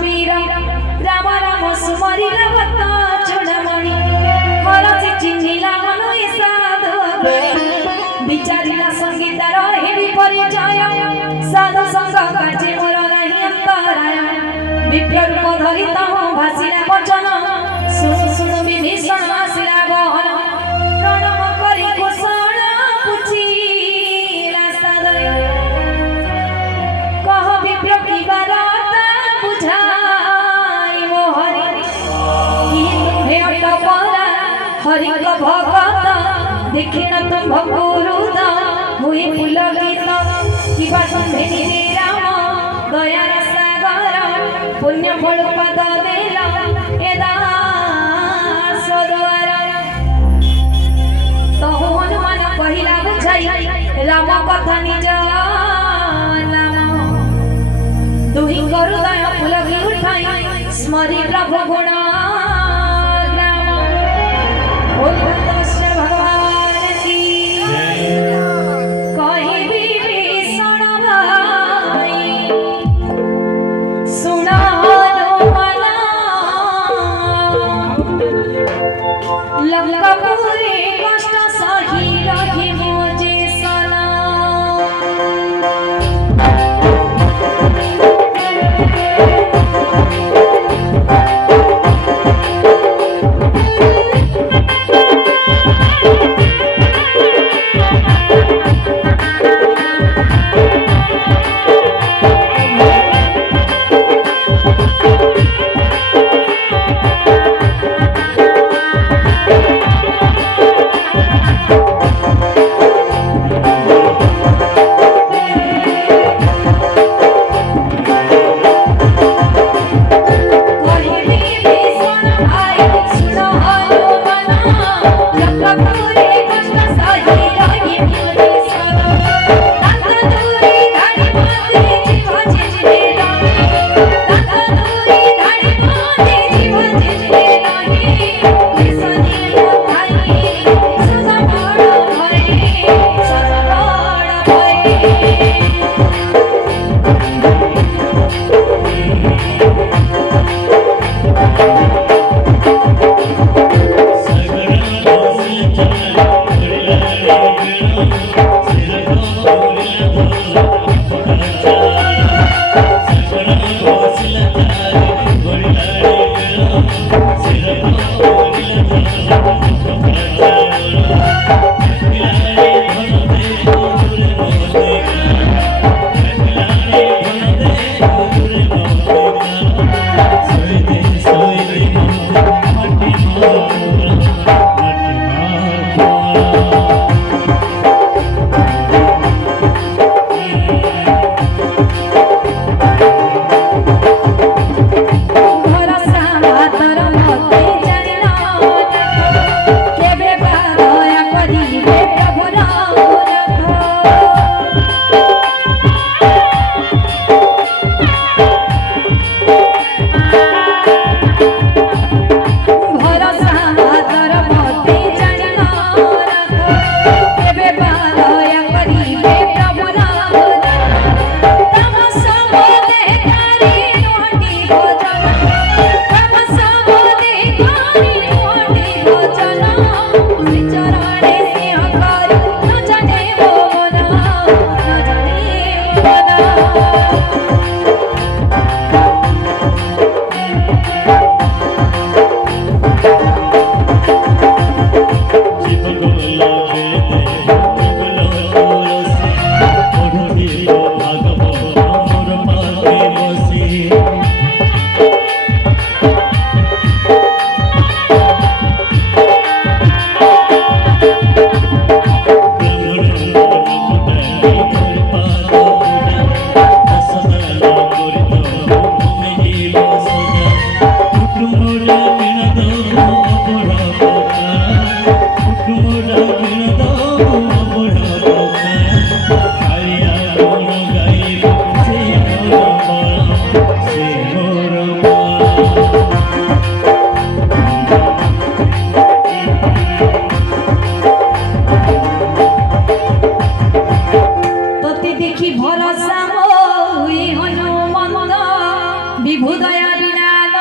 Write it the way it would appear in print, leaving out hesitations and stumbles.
वीर राम राम सुमरी भक्त चूड़ामणि हरसी चिन्हिला मन साधु विचारिला संगीतार हेबी परिचय साधु संग काजे मोर नहीं अंतराय दिव्य रूप धरित भाषिला वचन सुनु सुनु विभीषण आसिला बहन प्रणव करी कुशल पुछिला सादर कह विप्र की बात बुझाई वो हरि कि तुम्हे अटपरा हरि को भगत देखिन तुम भगुरुद हुई पुलकित किबा तुम्हे राम दयार सागर पुण्य फल पद देला ए दास द्वार तो हनुमान पहिला बुझाई राम कथा निज नाम दुहि हृदय पुलकी उठाई स्मरी प्रभु गुण नाम बोल भगवान की कहि विभीषण भाई सुना लंकापुरी कष्ट सही रही मोजे सना